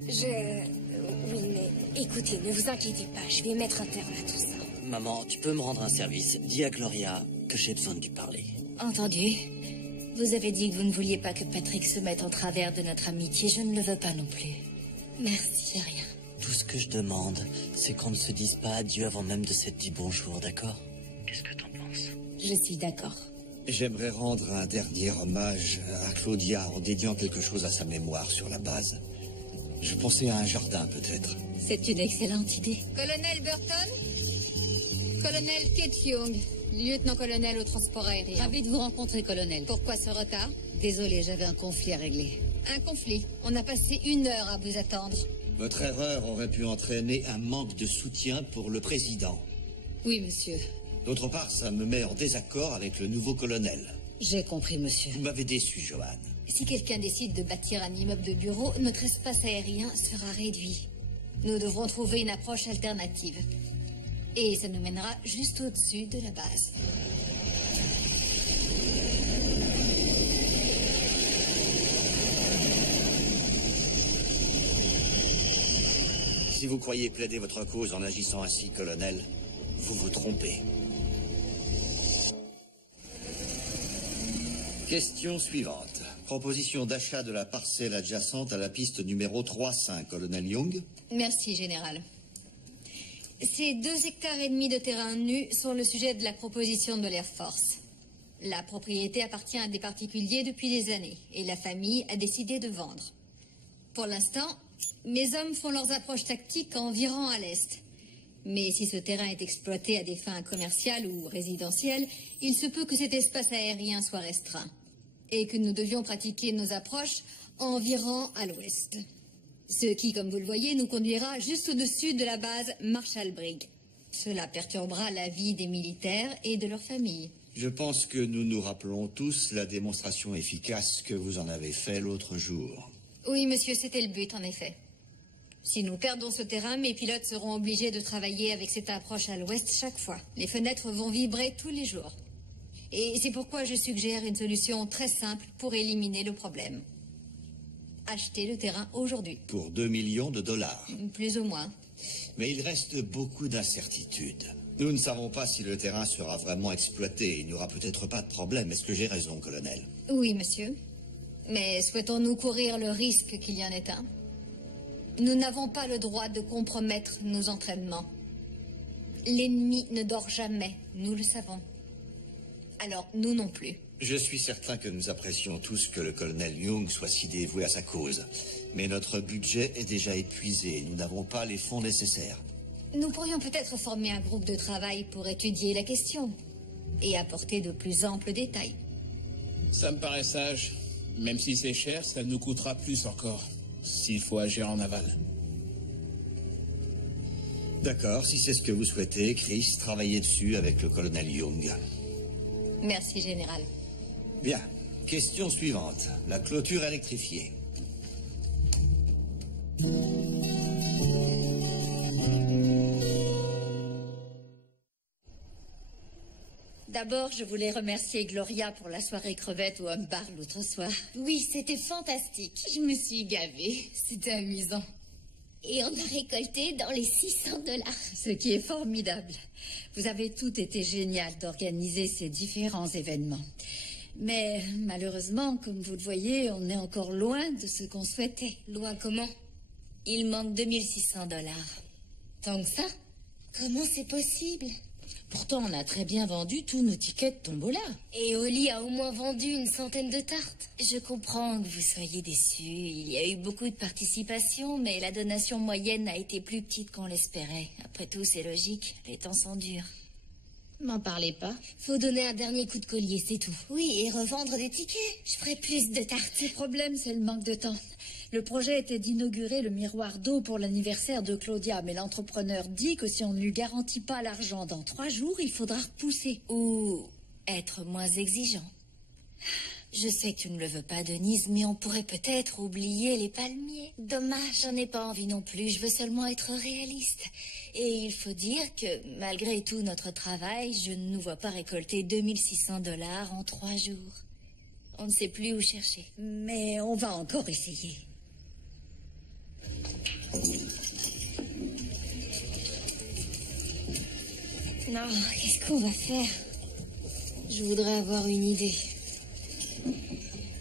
Oui, mais écoutez, ne vous inquiétez pas, je vais mettre un terme à tout ça. Maman, tu peux me rendre un service? Dis à Gloria que j'ai besoin de lui parler. Entendu. Vous avez dit que vous ne vouliez pas que Patrick se mette en travers de notre amitié. Je ne le veux pas non plus. Merci. De rien. Tout ce que je demande, c'est qu'on ne se dise pas adieu avant même de s'être dit bonjour, d'accord? Qu'est-ce que t'en penses? Je suis d'accord. J'aimerais rendre un dernier hommage à Claudia en dédiant quelque chose à sa mémoire sur la base. Je pensais à un jardin, peut-être. C'est une excellente idée. Colonel Burton? Colonel Kate Young, lieutenant-colonel au transport aérien. Ravi de vous rencontrer, colonel. Pourquoi ce retard? Désolé, j'avais un conflit à régler. Un conflit. On a passé 1 heure à vous attendre. Votre erreur aurait pu entraîner un manque de soutien pour le président. Oui, monsieur. D'autre part, ça me met en désaccord avec le nouveau colonel. J'ai compris, monsieur. Vous m'avez déçu, Johan. Si quelqu'un décide de bâtir un immeuble de bureau, notre espace aérien sera réduit. Nous devrons trouver une approche alternative. Et ça nous mènera juste au-dessus de la base. Si vous croyez plaider votre cause en agissant ainsi, colonel, vous vous trompez. Question suivante. Proposition d'achat de la parcelle adjacente à la piste numéro 3-5, colonel Young. Merci, général. Ces 2,5 hectares de terrain nu sont le sujet de la proposition de l'Air Force. La propriété appartient à des particuliers depuis des années et la famille a décidé de vendre. Pour l'instant, mes hommes font leurs approches tactiques en virant à l'est. Mais si ce terrain est exploité à des fins commerciales ou résidentielles, il se peut que cet espace aérien soit restreint et que nous devions pratiquer nos approches en virant à l'ouest. Ce qui, comme vous le voyez, nous conduira juste au-dessus de la base Marshall Briggs. Cela perturbera la vie des militaires et de leurs familles. Je pense que nous nous rappelons tous la démonstration efficace que vous en avez fait l'autre jour. Oui, monsieur, c'était le but, en effet. Si nous perdons ce terrain, mes pilotes seront obligés de travailler avec cette approche à l'ouest chaque fois. Les fenêtres vont vibrer tous les jours. Et c'est pourquoi je suggère une solution très simple pour éliminer le problème. Acheter le terrain aujourd'hui. Pour 2 millions de dollars. Plus ou moins. Mais il reste beaucoup d'incertitudes. Nous ne savons pas si le terrain sera vraiment exploité. Il n'y aura peut-être pas de problème. Est-ce que j'ai raison, colonel? Oui, monsieur. Mais souhaitons-nous courir le risque qu'il y en ait un? Nous n'avons pas le droit de compromettre nos entraînements. L'ennemi ne dort jamais, nous le savons. Alors, nous non plus. Je suis certain que nous apprécions tous que le colonel Young soit si dévoué à sa cause. Mais notre budget est déjà épuisé et nous n'avons pas les fonds nécessaires. Nous pourrions peut-être former un groupe de travail pour étudier la question et apporter de plus amples détails. Ça me paraît sage. Même si c'est cher, ça nous coûtera plus encore, s'il faut agir en aval. D'accord, si c'est ce que vous souhaitez, Chris, travaillez dessus avec le colonel Young. Merci, général. Bien. Question suivante. La clôture électrifiée. D'abord, je voulais remercier Gloria pour la soirée crevette au Home Bar l'autre soir. Oui, c'était fantastique. Je me suis gavée. C'était amusant. Et on a récolté dans les 600 $. Ce qui est formidable. Vous avez tout été génial d'organiser ces différents événements. Mais malheureusement, comme vous le voyez, on est encore loin de ce qu'on souhaitait. Loin comment? Il manque 2600 $. Tant que ça? Comment c'est possible? Pourtant, on a très bien vendu tous nos tickets de tombola. Et Oli a au moins vendu une centaine de tartes. Je comprends que vous soyez déçus. Il y a eu beaucoup de participation, mais la donation moyenne a été plus petite qu'on l'espérait. Après tout, c'est logique. Les temps sont durs. M'en parlez pas. Faut donner un dernier coup de collier, c'est tout. Oui, et revendre des tickets. Je ferai plus de tartes. Le problème, c'est le manque de temps. Le projet était d'inaugurer le miroir d'eau pour l'anniversaire de Claudia, mais l'entrepreneur dit que si on ne lui garantit pas l'argent dans 3 jours, il faudra repousser. Ou être moins exigeant. Je sais que tu ne le veux pas, Denise, mais on pourrait peut-être oublier les palmiers. Dommage. J'en ai pas envie non plus, je veux seulement être réaliste. Et il faut dire que, malgré tout notre travail, je ne nous vois pas récolter 2600 $ en 3 jours. On ne sait plus où chercher. Mais on va encore essayer. Non, qu'est-ce qu'on va faire? Je voudrais avoir une idée.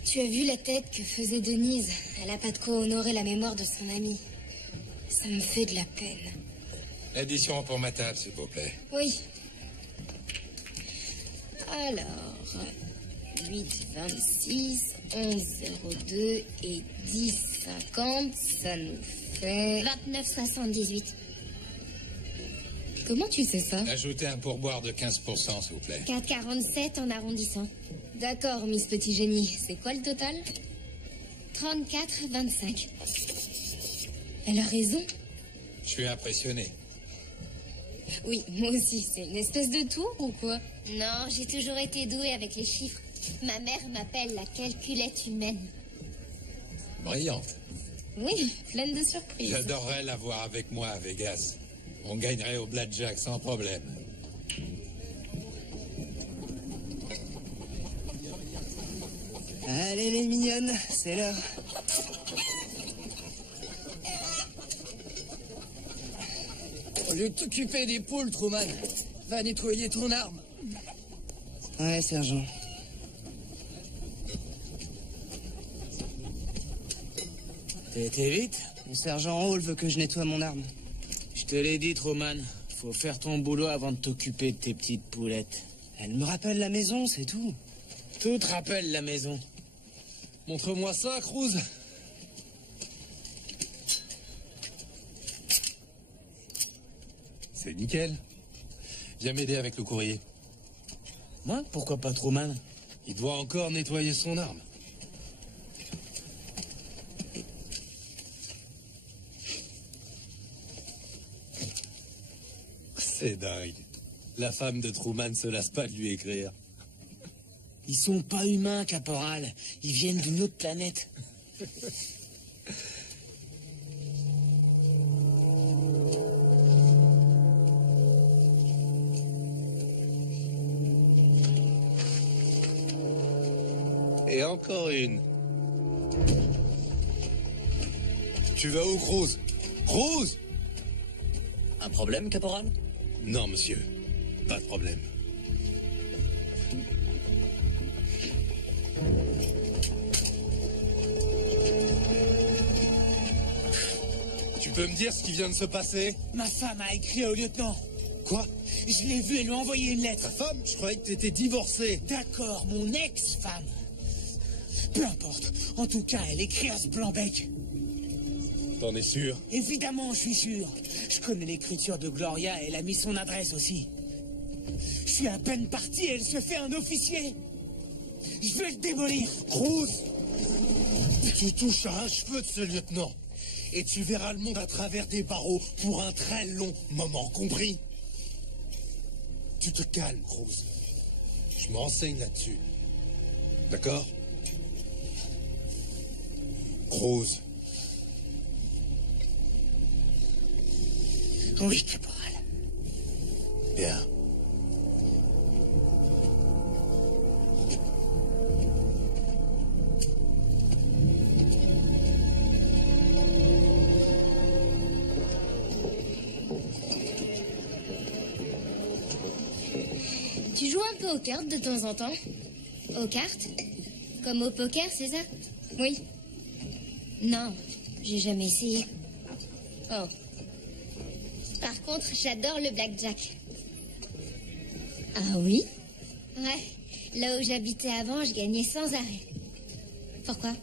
Tu as vu la tête que faisait Denise? Elle a pas de quoi honorer la mémoire de son amie. Ça me fait de la peine. L'addition pour ma table, s'il vous plaît. Oui. Alors, 8,26, 11,02 et 10,50, ça nous fait... 29,78. Comment tu sais ça? Ajoutez un pourboire de 15%, s'il vous plaît. 4,47 en arrondissant. D'accord, Miss Petit Génie. C'est quoi le total? 34,25. Elle a raison. Je suis impressionné. Oui, moi aussi. C'est une espèce de tour ou quoi? Non, j'ai toujours été douée avec les chiffres. Ma mère m'appelle la calculette humaine. Brillante. Oui, pleine de surprises. J'adorerais la voir avec moi à Vegas. On gagnerait au blackjack sans problème. Allez les mignonnes, c'est l'heure. Au lieu de t'occuper des poules, Truman, va nettoyer ton arme. Ouais, sergent. T'as été vite? Le sergent Hall veut que je nettoie mon arme. Je te l'ai dit, Truman. Faut faire ton boulot avant de t'occuper de tes petites poulettes. Elle me rappelle la maison, c'est tout. Tout te rappelle la maison. Montre-moi ça, Cruz. C'est nickel. Viens m'aider avec le courrier. Moi? Pourquoi pas Truman? Il doit encore nettoyer son arme. C'est dingue. La femme de Truman se lasse pas de lui écrire. Ils sont pas humains, caporal. Ils viennent d'une autre planète. Et encore une. Tu vas où, Cruz? Cruz? Un problème, caporal? Non, monsieur. Pas de problème. Tu peux me dire ce qui vient de se passer? Ma femme a écrit au lieutenant. Quoi? Je l'ai vu, elle lui a envoyé une lettre. Ta femme? Je croyais que t'étais divorcé. D'accord, mon ex-femme. Peu importe. En tout cas, elle écrit à ce blanc-bec. T'en es sûr? Évidemment, je suis sûr. Je connais l'écriture de Gloria et elle a mis son adresse aussi. Je suis à peine parti et elle se fait un officier. Je vais le démolir. Cruz! Tu touches à un cheveu de ce lieutenant. Et tu verras le monde à travers des barreaux pour un très long moment, compris? Tu te calmes, Cruz. Je me renseigne là-dessus. D'accord? Cruz. Oui, caporal. Bien. Tu joues un peu aux cartes de temps en temps? Aux cartes? Comme au poker, c'est ça? Oui. Non, j'ai jamais essayé. Oh. Par contre, j'adore le blackjack. Ah oui? Ouais. Là où j'habitais avant, je gagnais sans arrêt. Pourquoi?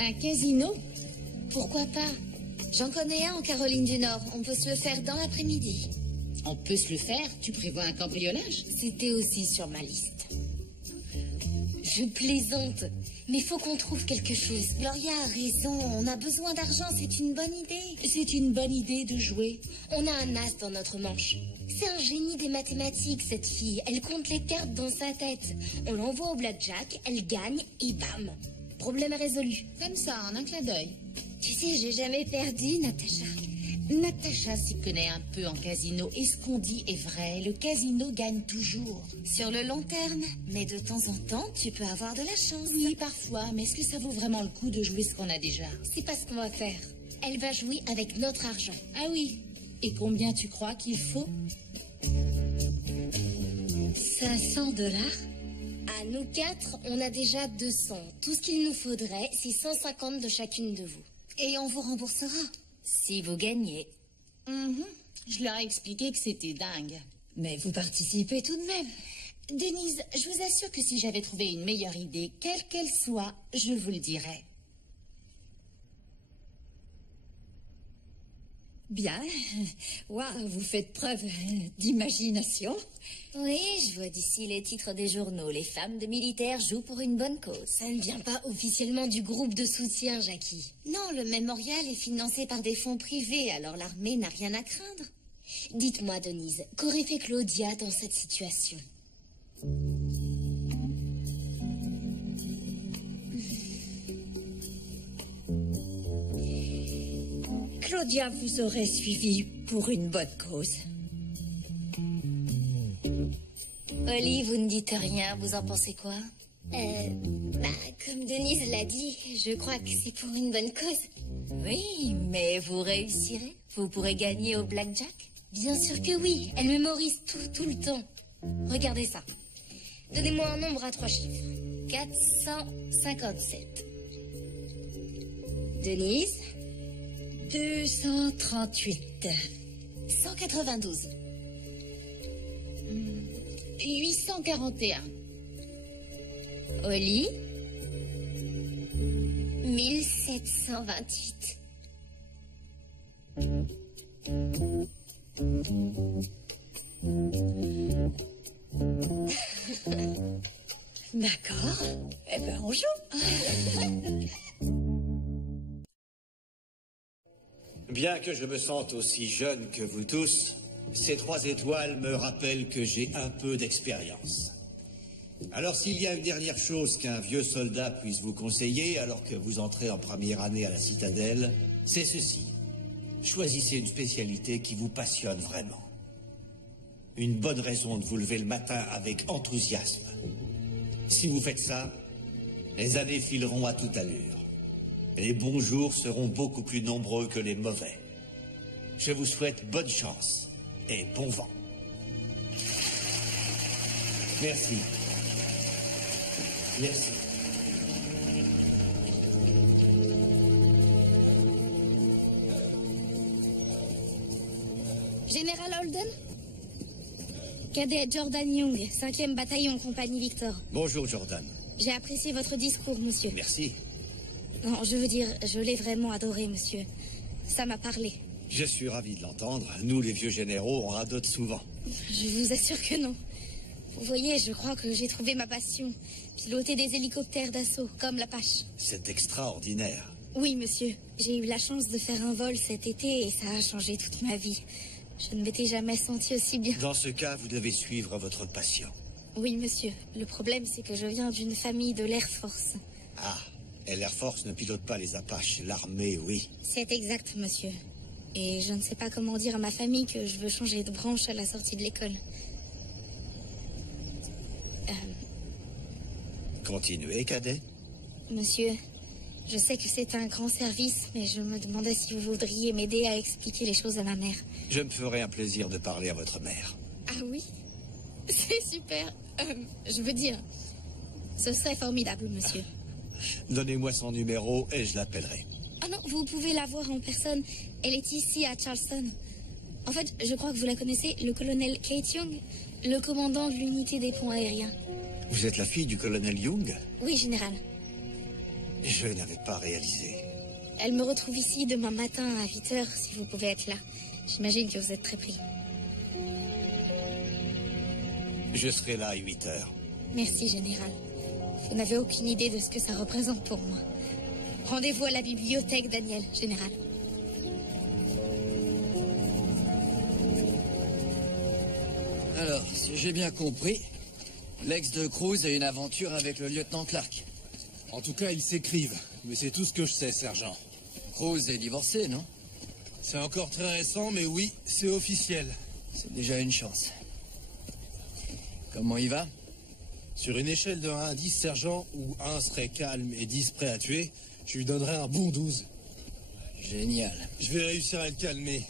Un casino? Pourquoi pas? J'en connais un en Caroline du Nord. On peut se le faire dans l'après-midi. On peut se le faire? Tu prévois un cambriolage? C'était aussi sur ma liste. Je plaisante. Mais faut qu'on trouve quelque chose. Gloria a raison. On a besoin d'argent. C'est une bonne idée. C'est une bonne idée de jouer. On a un as dans notre manche. C'est un génie des mathématiques, cette fille. Elle compte les cartes dans sa tête. On l'envoie au blackjack, elle gagne et bam. Problème résolu. Comme ça, en un clin d'œil. Tu sais, j'ai jamais perdu, Natacha. Natacha s'y connaît un peu en casino et ce qu'on dit est vrai, le casino gagne toujours. Sur le long terme, mais de temps en temps, tu peux avoir de la chance. Oui, parfois, mais est-ce que ça vaut vraiment le coup de jouer ce qu'on a déjà? C'est pas ce qu'on va faire. Elle va jouer avec notre argent. Ah oui, Et combien tu crois qu'il faut? 500 $? À nous 4, on a déjà 200. Tout ce qu'il nous faudrait, c'est 150 de chacune de vous. Et on vous remboursera. Si vous gagnez. Je leur ai expliqué que c'était dingue. Mais vous participez tout de même. Denise, je vous assure que si j'avais trouvé une meilleure idée, quelle qu'elle soit, je vous le dirais. Bien. Waouh, vous faites preuve d'imagination. Oui, je vois d'ici les titres des journaux. Les femmes de militaires jouent pour une bonne cause. Ça ne vient pas officiellement du groupe de soutien, Jackie. Non, le mémorial est financé par des fonds privés, alors l'armée n'a rien à craindre. Dites-moi, Denise, qu'aurait fait Claudia dans cette situation? Claudia vous aurait suivi pour une bonne cause. Oli, vous ne dites rien, vous en pensez quoi? Comme Denise l'a dit, je crois que c'est pour une bonne cause. Oui, mais vous réussirez? Vous pourrez gagner au blackjack? Bien sûr que oui, elle mémorise tout le temps. Regardez ça. Donnez-moi un nombre à 3 chiffres. 457. Denise? 238. 192. 841. Oli? 1728. D'accord. Eh ben, on joue. Bien que je me sente aussi jeune que vous tous, ces 3 étoiles me rappellent que j'ai un peu d'expérience. Alors s'il y a une dernière chose qu'un vieux soldat puisse vous conseiller alors que vous entrez en première année à la citadelle, c'est ceci. Choisissez une spécialité qui vous passionne vraiment. Une bonne raison de vous lever le matin avec enthousiasme. Si vous faites ça, les années fileront à toute allure. Les bons jours seront beaucoup plus nombreux que les mauvais. Je vous souhaite bonne chance et bon vent. Merci. Merci. Général Holden? Cadet Jordan Young, 5e bataillon, compagnie Victor. Bonjour, Jordan. J'ai apprécié votre discours, monsieur. Merci. Non, je veux dire, je l'ai vraiment adoré, monsieur. Ça m'a parlé. Je suis ravi de l'entendre. Nous, les vieux généraux, on radote souvent. Je vous assure que non. Vous voyez, je crois que j'ai trouvé ma passion. Piloter des hélicoptères d'assaut, comme l'Apache. C'est extraordinaire. Oui, monsieur. J'ai eu la chance de faire un vol cet été et ça a changé toute ma vie. Je ne m'étais jamais sentie aussi bien. Dans ce cas, vous devez suivre votre passion. Oui, monsieur. Le problème, c'est que je viens d'une famille de l'Air Force. Ah, et l'Air Force ne pilote pas les Apaches. L'armée, oui. C'est exact, monsieur. Et je ne sais pas comment dire à ma famille que je veux changer de branche à la sortie de l'école. Continuez, cadet. Monsieur, je sais que c'est un grand service, mais je me demandais si vous voudriez m'aider à expliquer les choses à ma mère. Je me ferai un plaisir de parler à votre mère. Ah oui? C'est super. Je veux dire, ce serait formidable, monsieur. Donnez-moi son numéro et je l'appellerai. Ah non, vous pouvez la voir en personne. Elle est ici à Charleston. En fait, je crois que vous la connaissez, le colonel Kate Young, le commandant de l'unité des ponts aériens. Vous êtes la fille du colonel Young? Oui, général. Je n'avais pas réalisé. Elle me retrouve ici demain matin à 8h, si vous pouvez être là. J'imagine que vous êtes très pris. Je serai là à 8h. Merci, général. Vous n'avez aucune idée de ce que ça représente pour moi. Rendez-vous à la bibliothèque, Daniel, général. Alors, si j'ai bien compris, l'ex de Cruz a une aventure avec le lieutenant Clark. En tout cas, ils s'écrivent. Mais c'est tout ce que je sais, sergent. Cruz est divorcé, non? C'est encore très récent, mais oui, c'est officiel. C'est déjà une chance. Comment il va? Sur une échelle de 1 à 10, sergent, où 1 serait calme et 10 prêt à tuer, je lui donnerais un bon 12. Génial. Je vais réussir à le calmer.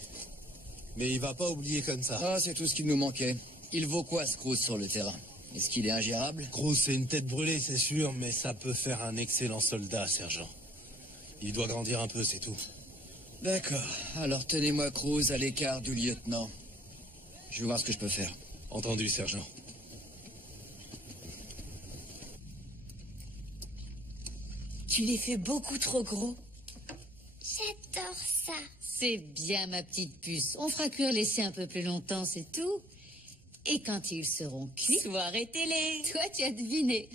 Mais il va pas oublier comme ça. Ah, c'est tout ce qu'il nous manquait. Il vaut quoi, ce Cruz, sur le terrain? Est-ce qu'il est ingérable? Cruz, c'est une tête brûlée, c'est sûr, mais ça peut faire un excellent soldat, sergent. Il doit grandir un peu, c'est tout. D'accord. Alors tenez-moi Cruz à l'écart du lieutenant. Je vais voir ce que je peux faire. Entendu, sergent. Tu les fais beaucoup trop gros. J'adore ça. C'est bien, ma petite puce. On fera cuire les siens un peu plus longtemps, c'est tout. Et quand ils seront cuits... Soirée télé. Toi, tu as deviné.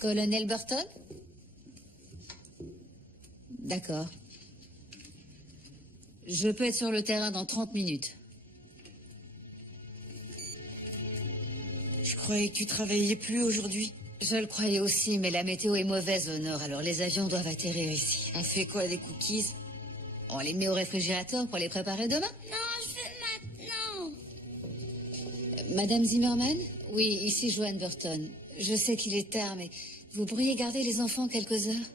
Colonel Burton? D'accord. Je peux être sur le terrain dans 30 minutes. Je croyais que tu travaillais plus aujourd'hui. Je le croyais aussi, mais la météo est mauvaise au nord, alors les avions doivent atterrir ici. On fait quoi, des cookies? On les met au réfrigérateur pour les préparer demain? Non, je veux maintenant. Madame Zimmerman? Oui, ici Joanne Burton. Je sais qu'il est tard, mais vous pourriez garder les enfants quelques heures?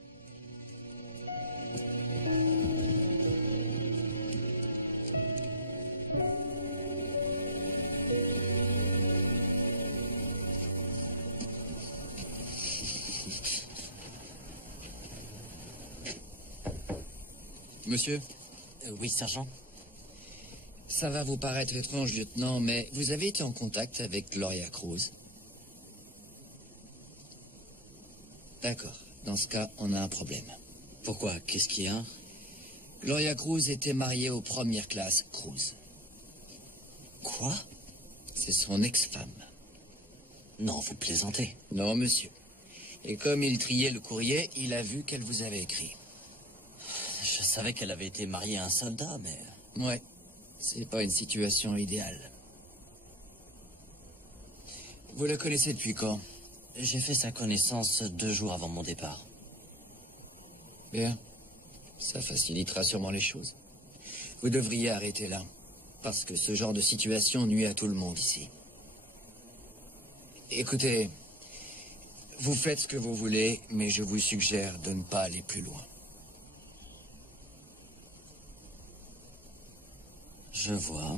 Monsieur? Oui, sergent. Ça va vous paraître étrange, lieutenant, mais vous avez été en contact avec Gloria Cruz? D'accord. Dans ce cas, on a un problème. Pourquoi? Qu'est-ce qu'il y a? Gloria Cruz était mariée aux premières classes Cruz. Quoi? C'est son ex-femme. Non, vous plaisantez. Non, monsieur. Et comme il triait le courrier, il a vu qu'elle vous avait écrit. Je savais qu'elle avait été mariée à un soldat, mais... Ouais, c'est pas une situation idéale. Vous la connaissez depuis quand? J'ai fait sa connaissance 2 jours avant mon départ. Bien. Ça facilitera sûrement les choses. Vous devriez arrêter là. Parce que ce genre de situation nuit à tout le monde ici. Écoutez, vous faites ce que vous voulez, mais je vous suggère de ne pas aller plus loin. Je vois.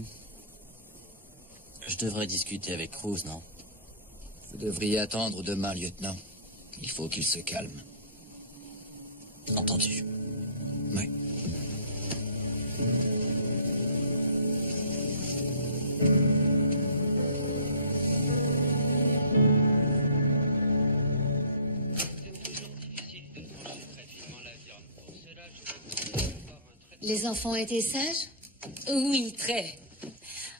Je devrais discuter avec Cruz, non? Vous devriez attendre demain, lieutenant. Il faut qu'il se calme. Entendu. Oui. Les enfants étaient sages? Oui, très.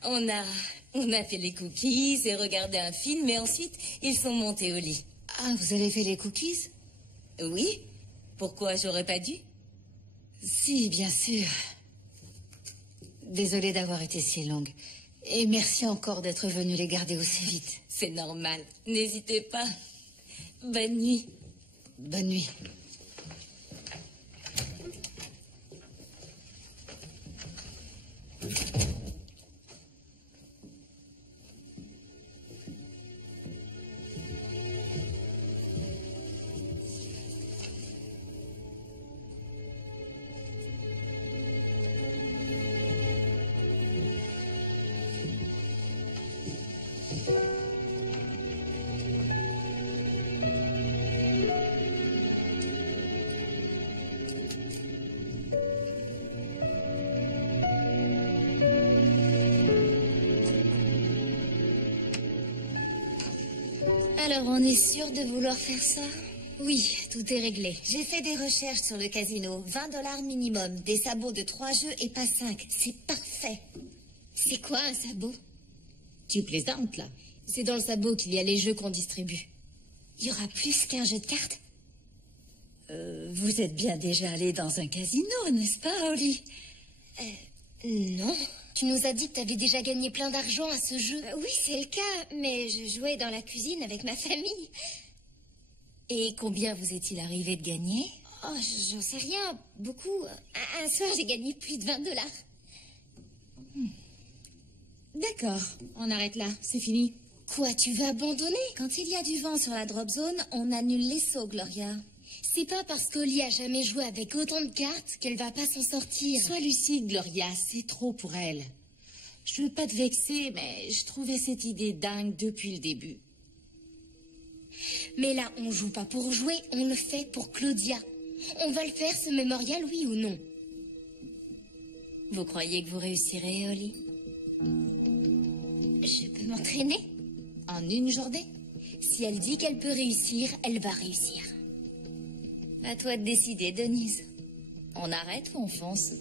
On a fait les cookies et regardé un film, et ensuite, ils sont montés au lit. Ah, vous avez fait les cookies? Oui? Pourquoi j'aurais pas dû? Si, bien sûr. Désolée d'avoir été si longue. Et merci encore d'être venu les garder aussi vite. C'est normal. N'hésitez pas. Bonne nuit. Bonne nuit. Alors, on est sûr de vouloir faire ça? Oui, tout est réglé. J'ai fait des recherches sur le casino. 20$ minimum. Des sabots de 3 jeux et pas 5. C'est parfait. C'est quoi un sabot? Tu plaisantes, là? C'est dans le sabot qu'il y a les jeux qu'on distribue. Il y aura plus qu'un jeu de cartes? Vous êtes bien déjà allé dans un casino, n'est-ce pas, Holly? Non. Tu nous as dit que t'avais déjà gagné plein d'argent à ce jeu. Oui, c'est le cas, mais je jouais dans la cuisine avec ma famille. Et combien vous est-il arrivé de gagner? Oh, j'en sais rien. Beaucoup. Un soir, j'ai gagné plus de 20$. D'accord, on arrête là, c'est fini. Quoi, tu veux abandonner? Quand il y a du vent sur la drop zone, on annule les sauts, Gloria. C'est pas parce qu'Oli a jamais joué avec autant de cartes qu'elle va pas s'en sortir. Sois lucide, Gloria, c'est trop pour elle. Je veux pas te vexer, mais je trouvais cette idée dingue depuis le début. Mais là, on joue pas pour jouer, on le fait pour Claudia. On va le faire, ce mémorial, oui ou non? Vous croyez que vous réussirez, Oli? Je peux m'entraîner? En une journée? Si elle dit qu'elle peut réussir, elle va réussir. À toi de décider, Denise. On arrête ou on fonce?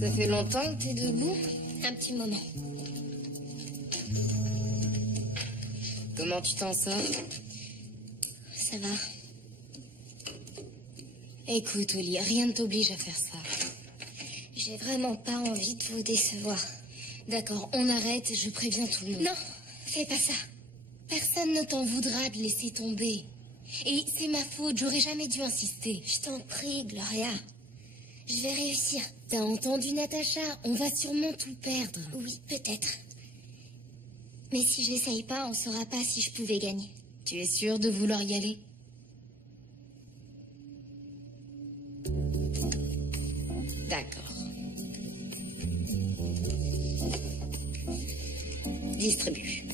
Ça fait longtemps que t'es debout? Un petit moment. Comment tu t'en sors? Ça va. Écoute, Oli, rien ne t'oblige à faire ça. J'ai vraiment pas envie de vous décevoir. D'accord, on arrête, je préviens tout le monde. Non, fais pas ça. Personne ne t'en voudra de laisser tomber. Et c'est ma faute, j'aurais jamais dû insister. Je t'en prie, Gloria. Je vais réussir. T'as entendu, Natacha? On va sûrement tout perdre. Oui, peut-être. Mais si j'essaye pas, on saura pas si je pouvais gagner. Tu es sûre de vouloir y aller? D'accord. Distribue.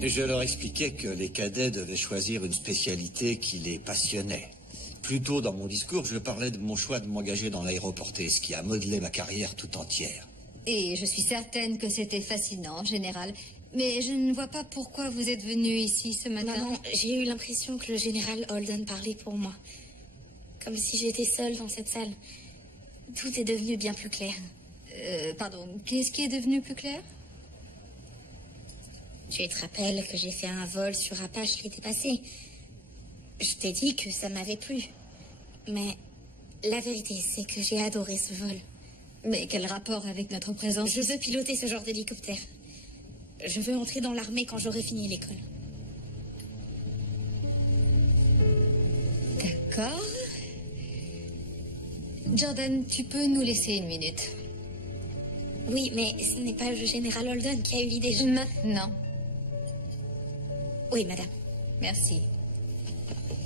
Je leur expliquais que les cadets devaient choisir une spécialité qui les passionnait. Plus tôt dans mon discours, je parlais de mon choix de m'engager dans l'aéroporté, ce qui a modelé ma carrière tout entière. Et je suis certaine que c'était fascinant, général. Mais je ne vois pas pourquoi vous êtes venu ici ce matin. Maman, j'ai eu l'impression que le général Holden parlait pour moi. Comme si j'étais seule dans cette salle. Tout est devenu bien plus clair. Pardon, qu'est-ce qui est devenu plus clair? Tu te rappelles que j'ai fait un vol sur Apache l'été passé? Je t'ai dit que ça m'avait plu. Mais la vérité, c'est que j'ai adoré ce vol. Mais quel rapport avec notre présence? Je veux piloter ce genre d'hélicoptère. Je veux entrer dans l'armée quand j'aurai fini l'école. D'accord. Jordan, tu peux nous laisser une minute? Oui, mais ce n'est pas le général Holden qui a eu l'idée. Maintenant. Oui, madame. Merci.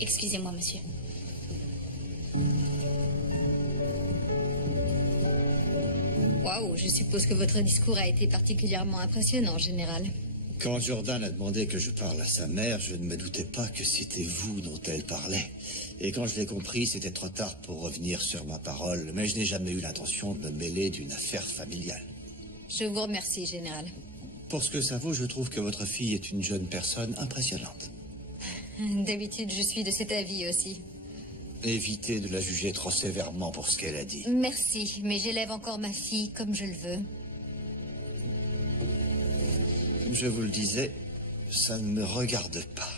Excusez-moi, monsieur. Waouh, je suppose que votre discours a été particulièrement impressionnant, général. Quand Jordan a demandé que je parle à sa mère, je ne me doutais pas que c'était vous dont elle parlait. Et quand je l'ai compris, c'était trop tard pour revenir sur ma parole. Mais je n'ai jamais eu l'intention de me mêler d'une affaire familiale. Je vous remercie, général. Pour ce que ça vaut, je trouve que votre fille est une jeune personne impressionnante. D'habitude, je suis de cet avis aussi. Évitez de la juger trop sévèrement pour ce qu'elle a dit. Merci, mais j'élève encore ma fille comme je le veux. Comme je vous le disais, ça ne me regarde pas.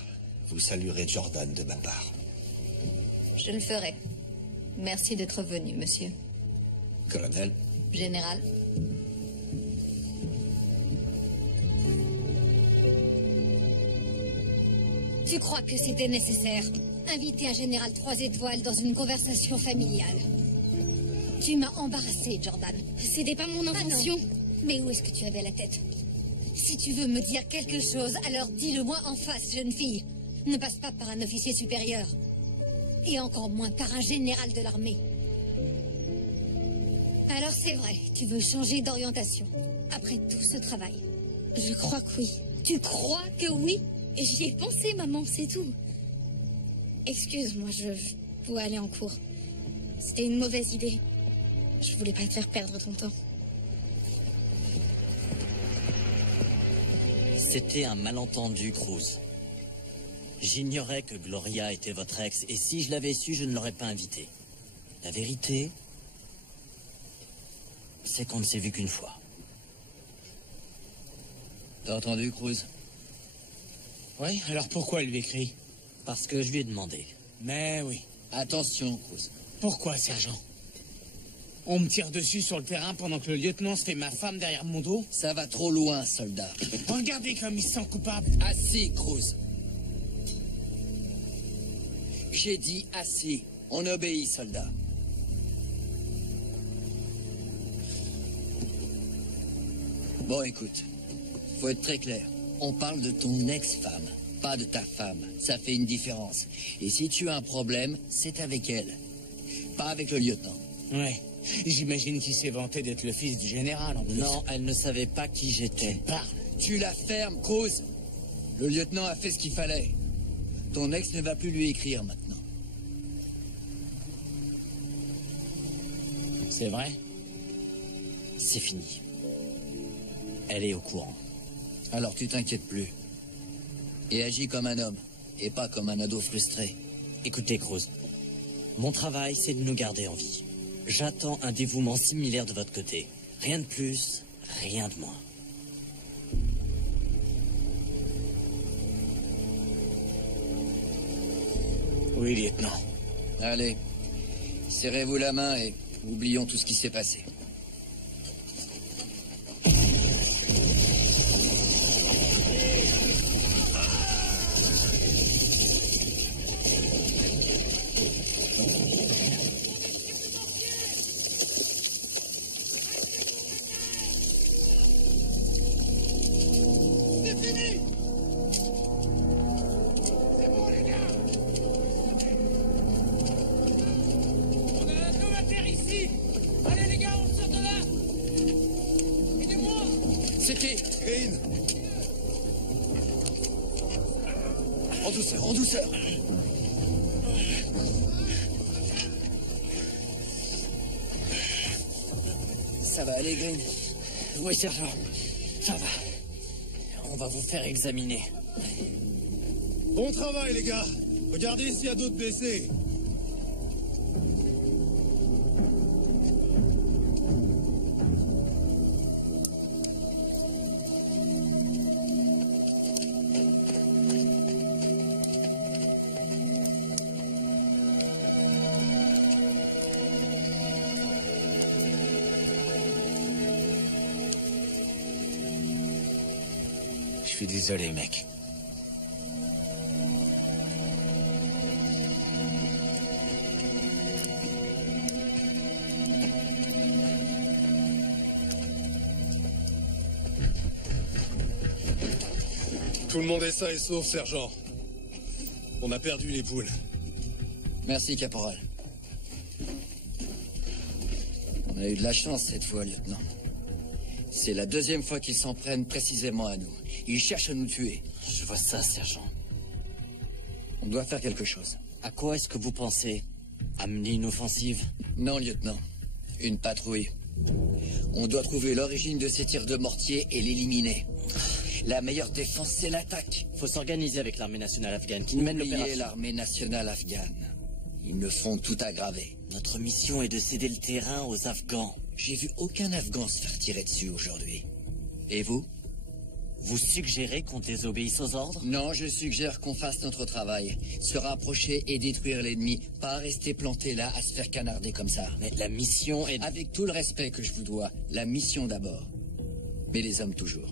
Vous saluerez Jordan de ma part. Je le ferai. Merci d'être venu, monsieur. Colonel. Général. Tu crois que c'était nécessaire? Inviter un général 3 étoiles dans une conversation familiale. Tu m'as embarrassé, Jordan. C'était pas mon intention. Mais où est-ce que tu avais la tête? Si tu veux me dire quelque chose, alors dis-le-moi en face, jeune fille. Ne passe pas par un officier supérieur. Et encore moins par un général de l'armée. Alors c'est vrai, tu veux changer d'orientation. Après tout ce travail. Je crois que oui. Tu crois que oui? J'y ai pensé, maman, c'est tout. Excuse-moi, je dois aller en cours. C'était une mauvaise idée. Je voulais pas te faire perdre ton temps. C'était un malentendu, Cruz. J'ignorais que Gloria était votre ex, et si je l'avais su, je ne l'aurais pas invitée. La vérité, c'est qu'on ne s'est vu qu'une fois. T'as entendu, Cruz? Oui, alors pourquoi elle lui écrit? Parce que je lui ai demandé. Mais oui. Attention, Cruz. Pourquoi, sergent? On me tire dessus sur le terrain pendant que le lieutenant se fait ma femme derrière mon dos. Ça va trop loin, soldat. Regardez comme il se sent coupable. Assez, Cruz. J'ai dit assez. On obéit, soldat. Bon, écoute. Faut être très clair. On parle de ton ex-femme, pas de ta femme. Ça fait une différence. Et si tu as un problème, c'est avec elle. Pas avec le lieutenant. Ouais. J'imagine qu'il s'est vanté d'être le fils du général, en plus. Non, elle ne savait pas qui j'étais. Parle. Tu la fermes, Cruz. Le lieutenant a fait ce qu'il fallait. Ton ex ne va plus lui écrire maintenant. C'est vrai? C'est fini. Elle est au courant. Alors tu t'inquiètes plus. Et agis comme un homme, et pas comme un ado frustré. Écoutez, Cruz, mon travail, c'est de nous garder en vie. J'attends un dévouement similaire de votre côté. Rien de plus, rien de moins. Oui, lieutenant. Allez, serrez-vous la main et oublions tout ce qui s'est passé. C'est qui? Green. En douceur, en douceur. Ça va aller, Green? Oui, sergent. Ça va. On va vous faire examiner. Bon travail, les gars. Regardez s'il y a d'autres blessés. Je suis désolé, mec. Tout le monde est sain et sauf, sergent. On a perdu les poules. Merci, caporal. On a eu de la chance cette fois, lieutenant. C'est la deuxième fois qu'ils s'en prennent précisément à nous. Ils cherchent à nous tuer. Je vois ça, sergent. On doit faire quelque chose. À quoi est-ce que vous pensez? Amener une offensive? Non, lieutenant. Une patrouille. On doit trouver l'origine de ces tirs de mortier et l'éliminer. La meilleure défense, c'est l'attaque. Faut s'organiser avec l'armée nationale afghane qui mène l'opération. L'armée nationale afghane. Ils ne font tout aggraver. Notre mission est de céder le terrain aux Afghans. J'ai vu aucun Afghan se faire tirer dessus aujourd'hui. Et vous? Vous suggérez qu'on désobéisse aux ordres? Non, je suggère qu'on fasse notre travail. Se rapprocher et détruire l'ennemi, pas rester planté là à se faire canarder comme ça. Mais la mission est... Avec tout le respect que je vous dois, la mission d'abord. Mais les hommes toujours.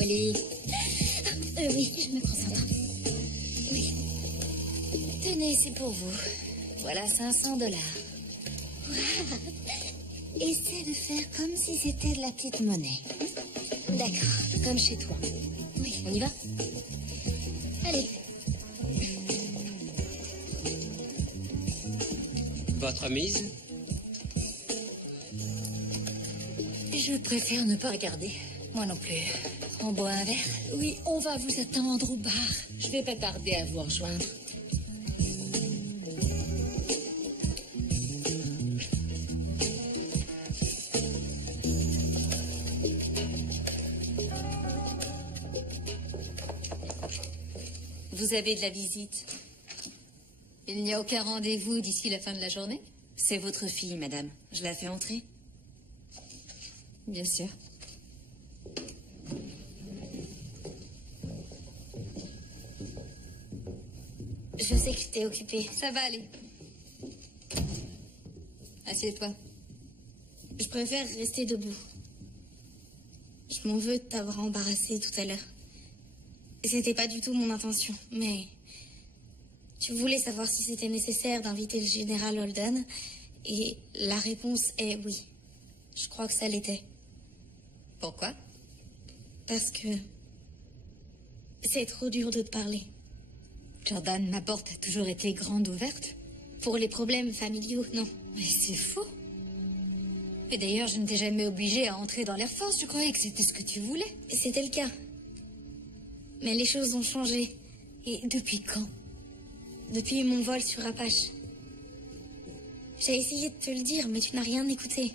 Oli. Oui, je me concentre. Oui. Tenez, c'est pour vous. Voilà 500 $. Essaie de faire comme si c'était de la petite monnaie. D'accord, comme chez toi. Oui, on y va? Allez. Votre mise? Je préfère ne pas regarder. Moi non plus. On boit un verre? Oui, on va vous attendre au bar. Je vais pas tarder à vous rejoindre. Vous avez de la visite. Il n'y a aucun rendez-vous d'ici la fin de la journée? C'est votre fille, madame. Je la fais entrer? Bien sûr. Je sais que t'es occupée. Ça va aller. Assieds-toi. Je préfère rester debout. Je m'en veux de t'avoir embarrassé tout à l'heure. C'était pas du tout mon intention, mais... Tu voulais savoir si c'était nécessaire d'inviter le général Holden, et la réponse est oui. Je crois que ça l'était. Pourquoi? Parce que... c'est trop dur de te parler. Jordan, ma porte a toujours été grande ouverte. Pour les problèmes familiaux, non. Mais c'est faux. Et d'ailleurs, je ne t'ai jamais obligée à entrer dans l'Air Force. Je croyais que c'était ce que tu voulais. C'était le cas. Mais les choses ont changé. Et depuis quand? Depuis mon vol sur Apache. J'ai essayé de te le dire, mais tu n'as rien écouté.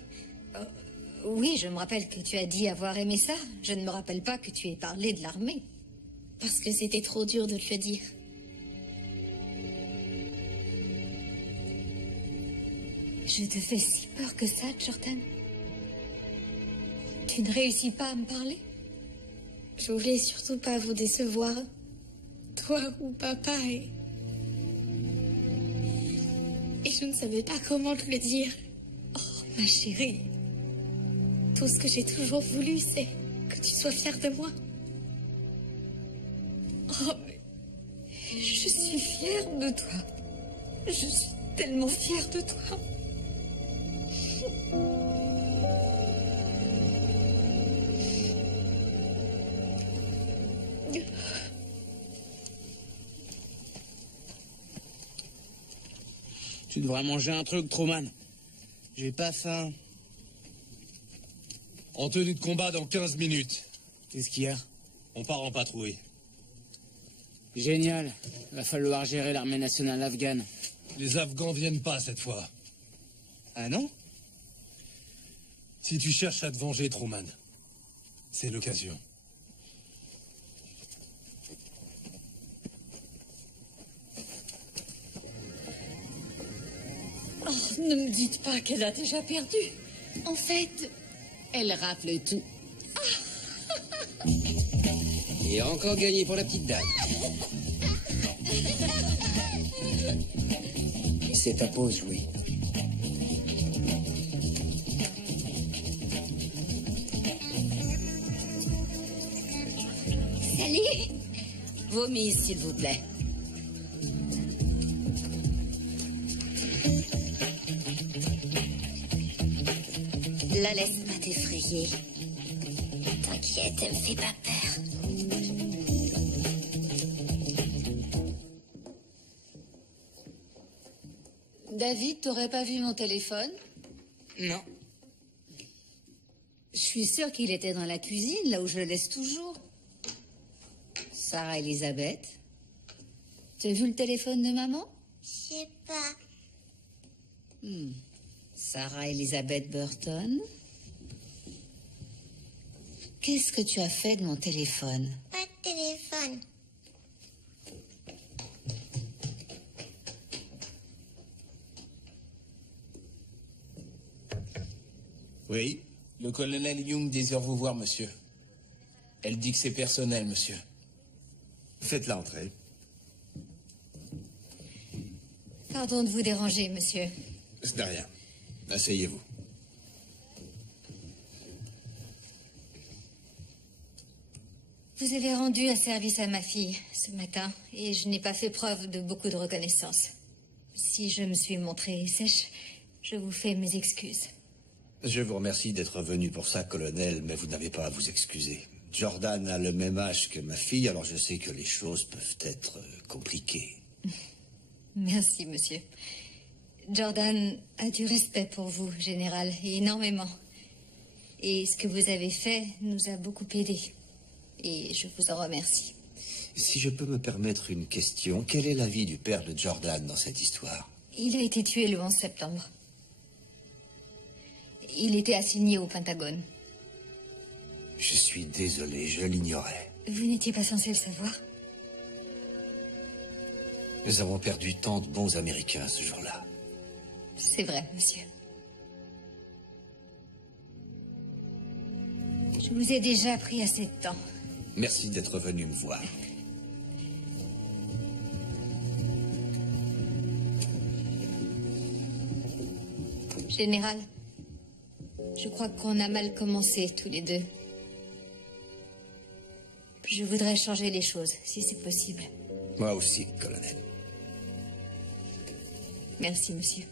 Oui, je me rappelle que tu as dit avoir aimé ça. Je ne me rappelle pas que tu aies parlé de l'armée. Parce que c'était trop dur de te le dire. Je te fais si peur que ça, Jordan. Tu ne réussis pas à me parler? Je voulais surtout pas vous décevoir. Toi ou papa et je ne savais pas comment te le dire. Oh, ma chérie. Tout ce que j'ai toujours voulu, c'est que tu sois fière de moi. Oh, je suis fière de toi. Je suis tellement fière de toi. Tu devrais manger un truc, Truman. J'ai pas faim. En tenue de combat dans 15 minutes. Qu'est-ce qu'il y a? On part en patrouille. Génial. Va falloir gérer l'armée nationale afghane. Les Afghans viennent pas cette fois. Ah non? Si tu cherches à te venger, Truman, c'est l'occasion. Oh, ne me dites pas qu'elle a déjà perdu. En fait, elle rafle tout. Et encore gagné pour la petite dame. C'est ta pause, Louis. Salut. Vos mises, s'il vous plaît. La laisse pas t'effrayer. T'inquiète, elle me fait pas peur. David, t'aurais pas vu mon téléphone? Non. Je suis sûre qu'il était dans la cuisine, là où je le laisse toujours. Sarah Elisabeth, tu as vu le téléphone de maman? Je sais pas. Sarah Elizabeth Burton. Qu'est-ce que tu as fait de mon téléphone? Pas de téléphone. Oui. Le colonel Young désire vous voir, monsieur. Elle dit que c'est personnel, monsieur. Faites-la entrer. Pardon de vous déranger, monsieur. Ce n'est rien. Asseyez-vous. Vous avez rendu un service à ma fille ce matin et je n'ai pas fait preuve de beaucoup de reconnaissance. Si je me suis montrée sèche, je vous fais mes excuses. Je vous remercie d'être venu pour ça, colonel, mais vous n'avez pas à vous excuser. Jordan a le même âge que ma fille, alors je sais que les choses peuvent être compliquées. Merci, monsieur. Jordan a du respect pour vous, général, et énormément. Et ce que vous avez fait nous a beaucoup aidés. Et je vous en remercie. Si je peux me permettre une question, quel est l'avis du père de Jordan dans cette histoire? Il a été tué le 11 septembre. Il était assigné au Pentagone. Je suis désolé, je l'ignorais. Vous n'étiez pas censé le savoir? Nous avons perdu tant de bons Américains ce jour-là. C'est vrai, monsieur. Je vous ai déjà pris assez de temps. Merci d'être venu me voir. Général, je crois qu'on a mal commencé tous les deux. Je voudrais changer les choses, si c'est possible. Moi aussi, colonel. Merci, monsieur.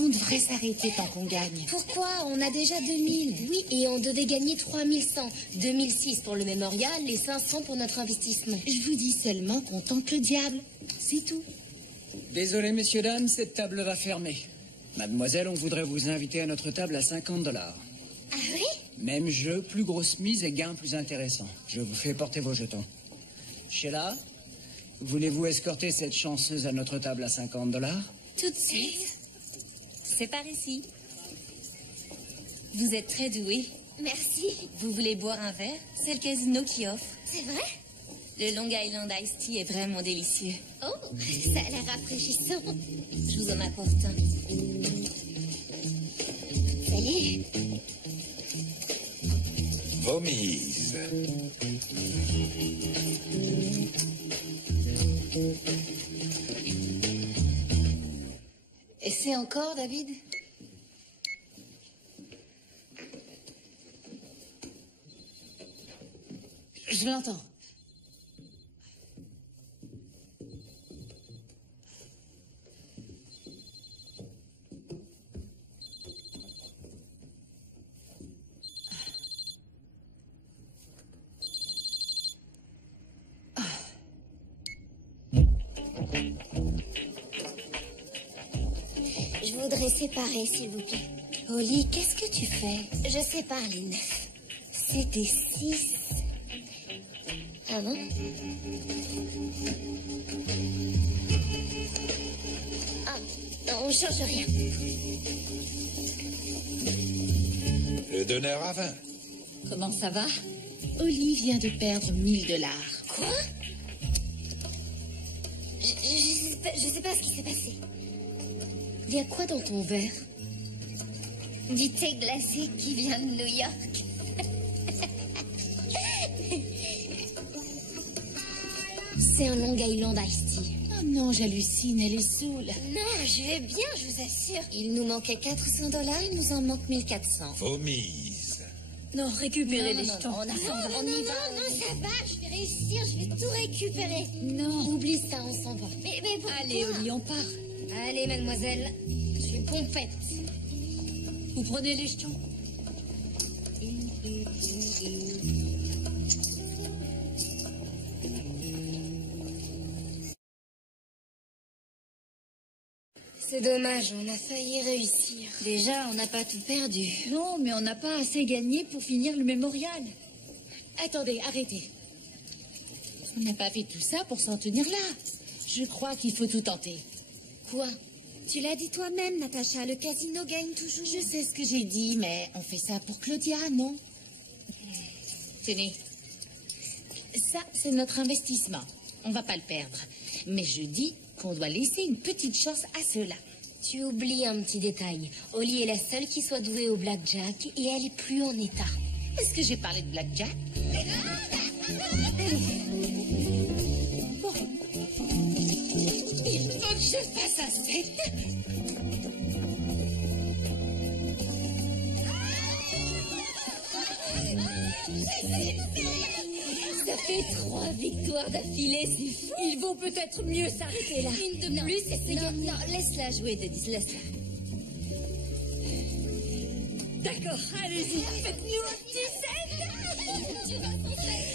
On devrait s'arrêter tant qu'on gagne. Pourquoi? On a déjà 2000. Oui, et on devait gagner 3100. 2006 pour le mémorial et 500 pour notre investissement. Je vous dis seulement qu'on tente le diable. C'est tout. Désolé, messieurs, dames, cette table va fermer. Mademoiselle, on voudrait vous inviter à notre table à 50 $. Ah oui? Même jeu, plus grosse mise et gain plus intéressant. Je vous fais porter vos jetons. Sheila, voulez-vous escorter cette chanceuse à notre table à 50 $? Tout de suite. C'est par ici. Vous êtes très doué. Merci. Vous voulez boire un verre? C'est le casino qui offre. C'est vrai? Le Long Island Iced Tea est vraiment délicieux. Oh, ça a l'air rafraîchissant. Je vous en apporte un. Salut. Vomise. Essaie encore, David? Je l'entends. Je voudrais séparer, s'il vous plaît. Holly, qu'est-ce que tu fais? Je sépare les 9. C'était 6. Ah bon? Ah, non, on change rien. Le donneur à 20. Comment ça va? Holly vient de perdre 1000 $. Quoi? Je sais pas ce qui s'est passé. Il y a quoi dans ton verre? Du thé glacé qui vient de New York. C'est un Long Island Iced Tea. Oh non, j'hallucine, elle est saoule. Non, je vais bien, je vous assure. Il nous manquait 400 $, il nous en manque 1400. Vomise. Non, récupérez les jetons. On y va. Non, ça va, je vais réussir, je vais tout récupérer. Non. Oublie ça, on s'en va. Mais pourquoi? Allez, Holly, on part. Allez, mademoiselle, je suis pompette. Vous prenez les jetons? C'est dommage, on a failli réussir. Déjà, on n'a pas tout perdu. Non, mais on n'a pas assez gagné pour finir le mémorial. Attendez, arrêtez. On n'a pas fait tout ça pour s'en tenir là. Je crois qu'il faut tout tenter. Quoi? Tu l'as dit toi-même, Natacha, le casino gagne toujours. Je sais ce que j'ai dit, mais on fait ça pour Claudia, non? Tenez. Ça, c'est notre investissement. On va pas le perdre. Mais je dis qu'on doit laisser une petite chance à ceux-là. Tu oublies un petit détail. Holly est la seule qui soit douée au blackjack et elle est plus en état. Est-ce que j'ai parlé de blackjack? Bon. Il faut que je fasse un 7. Ça fait 3 victoires d'affilée, c'est fou. Il vaut peut-être mieux s'arrêter là. Une de plus et c'est gagné. Non, laisse-la jouer, Denise, laisse-la. D'accord, allez-y, faites-nous un petit 7. Tu vas s'en faire.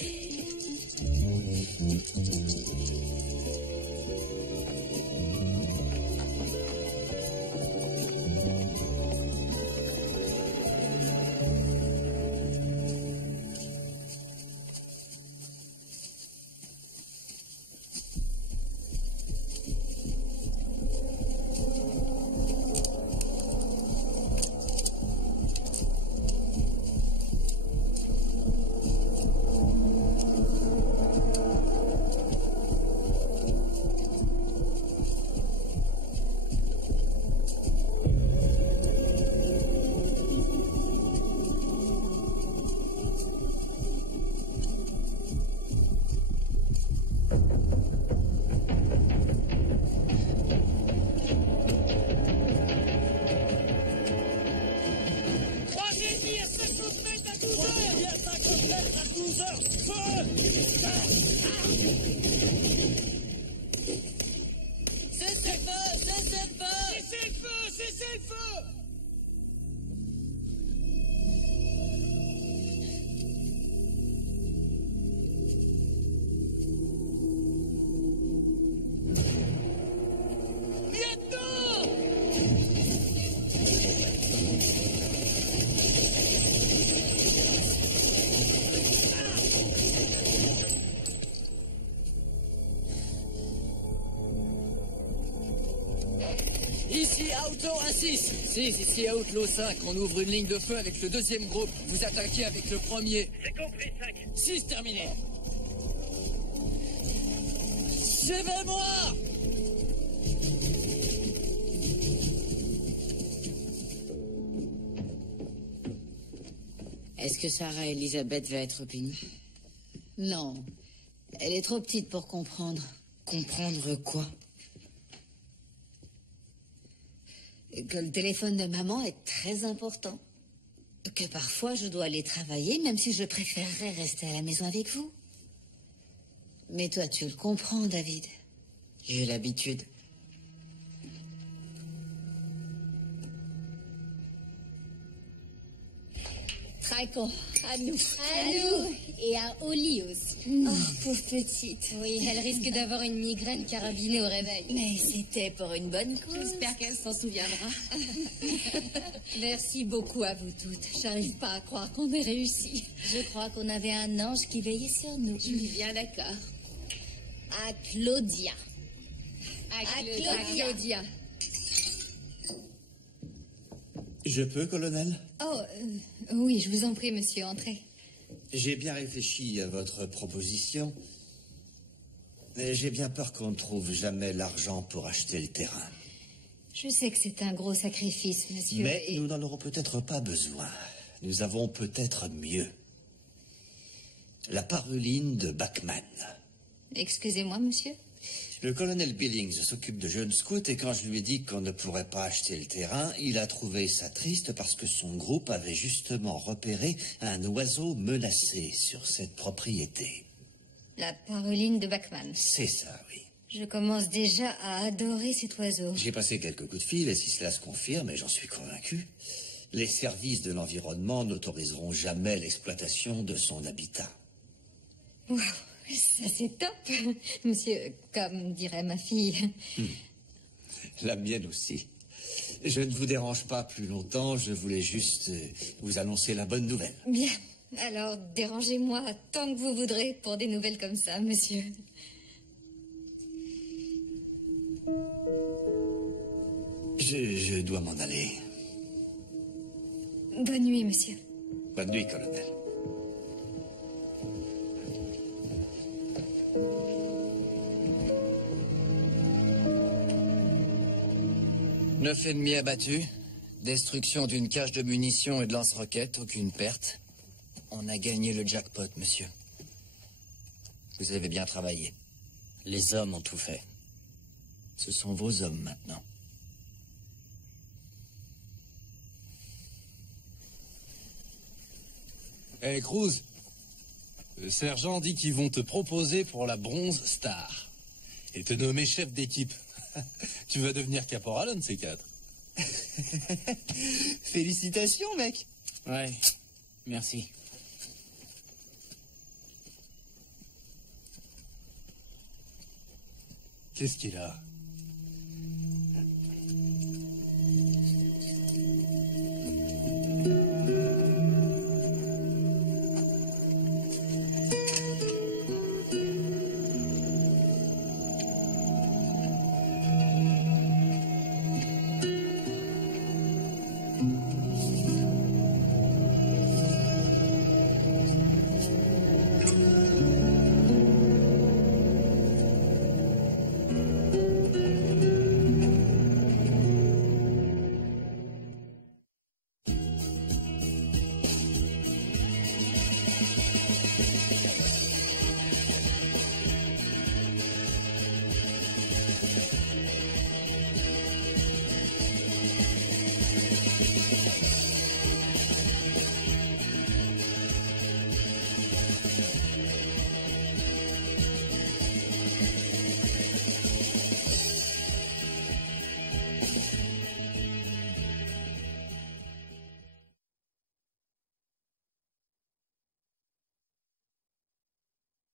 Ici Outlaw 1-6. 6, ici Outlaw 5. On ouvre une ligne de feu avec le deuxième groupe. Vous attaquez avec le premier. C'est compris, 5. 6 terminé. Suivez-moi! Est-ce que Sarah Elisabeth va être punie? Non. Elle est trop petite pour comprendre. Comprendre quoi? Que le téléphone de maman est très important. Que parfois je dois aller travailler, même si je préférerais rester à la maison avec vous. Mais toi, tu le comprends, David. J'ai l'habitude. Traquons, à nous. À nous. Et à Oli aussi. Oh, pauvre petite. Oui, elle risque d'avoir une migraine carabinée au réveil. Mais c'était pour une bonne cause. J'espère qu'elle s'en souviendra. Merci beaucoup à vous toutes. J'arrive pas à croire qu'on ait réussi. Je crois qu'on avait un ange qui veillait sur nous. Je suis bien d'accord. À Claudia. À Claudia. Je peux, colonel? Oh, oui, je vous en prie, monsieur, entrez. J'ai bien réfléchi à votre proposition. Mais j'ai bien peur qu'on ne trouve jamais l'argent pour acheter le terrain. Je sais que c'est un gros sacrifice, monsieur. Mais nous n'en aurons peut-être pas besoin. Nous avons peut-être mieux. La paruline de Bachman. Excusez-moi, monsieur. Le colonel Billings s'occupe de jeunes scouts et quand je lui ai dit qu'on ne pourrait pas acheter le terrain, il a trouvé ça triste parce que son groupe avait justement repéré un oiseau menacé sur cette propriété. La paruline de Bachman. C'est ça, oui. Je commence déjà à adorer cet oiseau. J'ai passé quelques coups de fil et si cela se confirme, et j'en suis convaincu, les services de l'environnement n'autoriseront jamais l'exploitation de son habitat. Waouh, ça c'est top. Monsieur, comme dirait ma fille. La mienne aussi. Je ne vous dérange pas plus longtemps, je voulais juste vous annoncer la bonne nouvelle. Bien, alors dérangez-moi tant que vous voudrez pour des nouvelles comme ça, monsieur. Je dois m'en aller. Bonne nuit, monsieur. Bonne nuit, colonel. Neuf ennemis abattus, destruction d'une cache de munitions et de lance-roquettes, aucune perte. On a gagné le jackpot, monsieur. Vous avez bien travaillé. Les hommes ont tout fait. Ce sont vos hommes maintenant. Hé, Cruz, le sergent dit qu'ils vont te proposer pour la Bronze Star et te nommer chef d'équipe. Tu vas devenir caporal, un de ces quatre. Félicitations, mec. Ouais, merci. Qu'est-ce qu'il a?